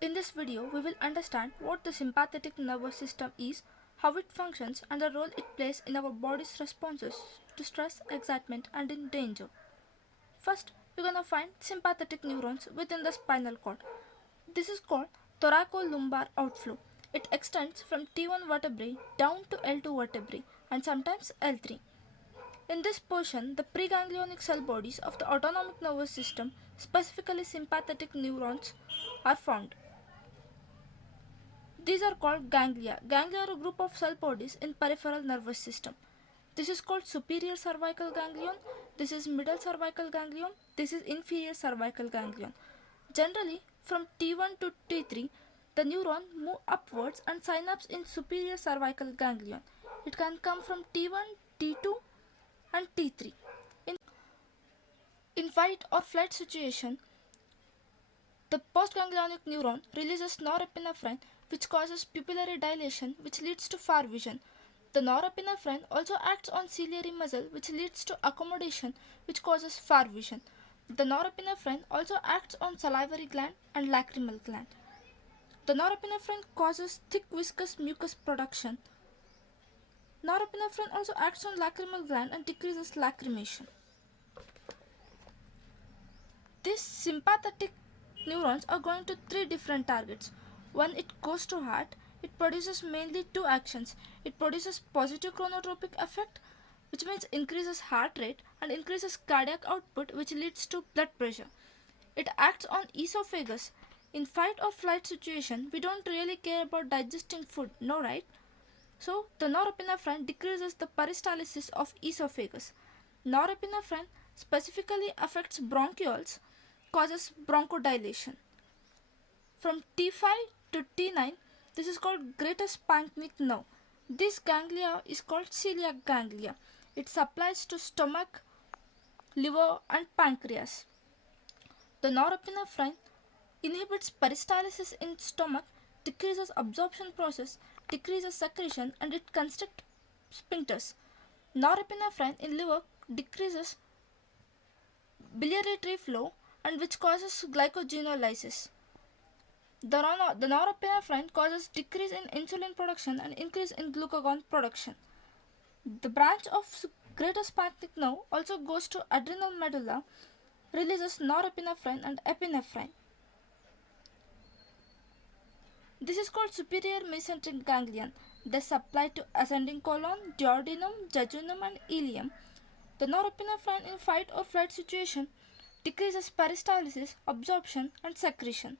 In this video, we will understand what the sympathetic nervous system is, how it functions, and the role it plays in our body's responses to stress, excitement, and in danger. First, you're gonna find sympathetic neurons within the spinal cord. This is called thoracolumbar outflow. It extends from T1 vertebrae down to L2 vertebrae and sometimes L3. In this portion, the preganglionic cell bodies of the autonomic nervous system, specifically sympathetic neurons, are found. These are called ganglia. Ganglia are a group of cell bodies in peripheral nervous system. This is called superior cervical ganglion. This is middle cervical ganglion. This is inferior cervical ganglion. Generally, from T1 to T3, the neuron move upwards and synapse in superior cervical ganglion. It can come from T1, T2 and T3. In fight or flight situation, the postganglionic neuron releases norepinephrine which causes pupillary dilation which leads to far vision. The norepinephrine also acts on ciliary muscle which leads to accommodation which causes far vision. The norepinephrine also acts on salivary gland and lacrimal gland. The norepinephrine causes thick viscous mucus production. Norepinephrine also acts on lacrimal gland and decreases lacrimation. These sympathetic neurons are going to three different targets. When it goes to heart, it produces mainly two actions. It produces positive chronotropic effect, which means increases heart rate and increases cardiac output, which leads to blood pressure. It acts on esophagus. In fight or flight situation, we don't really care about digesting food, no, right? So the norepinephrine decreases the peristalsis of esophagus. Norepinephrine specifically affects bronchioles, causes bronchodilation. From T5 to T9, this is called greater splanchnic nerve. This ganglia is called celiac ganglia. It supplies to stomach, liver and pancreas. The norepinephrine inhibits peristalsis in stomach, decreases absorption process, decreases secretion and it constricts sphincters. Norepinephrine in liver decreases biliary tree flow and which causes glycogenolysis. The norepinephrine causes decrease in insulin production and increase in glucagon production. The branch of greater splanchnic nerve also goes to adrenal medulla, releases norepinephrine and epinephrine. This is called superior mesenteric ganglion. They supply to ascending colon, duodenum, jejunum and ileum. The norepinephrine in fight or flight situation decreases peristalsis, absorption and secretion.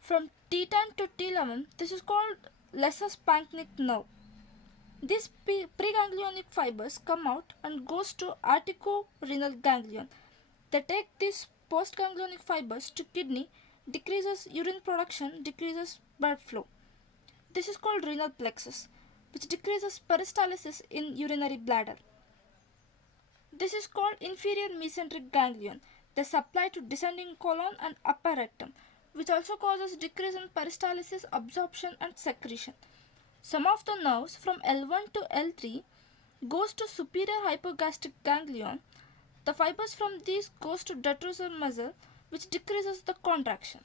From T10 to T11, this is called lesser splanchnic nerve. These preganglionic fibers come out and goes to articorenal ganglion. They take these postganglionic fibers to kidney, decreases urine production, decreases blood flow. This is called renal plexus, which decreases peristalsis in urinary bladder. This is called inferior mesenteric ganglion. They supply to descending colon and upper rectum, which also causes decrease in peristalsis, absorption and secretion. Some of the nerves from L1 to L3 goes to superior hypogastric ganglion. The fibers from these goes to detrusor muscle which decreases the contraction.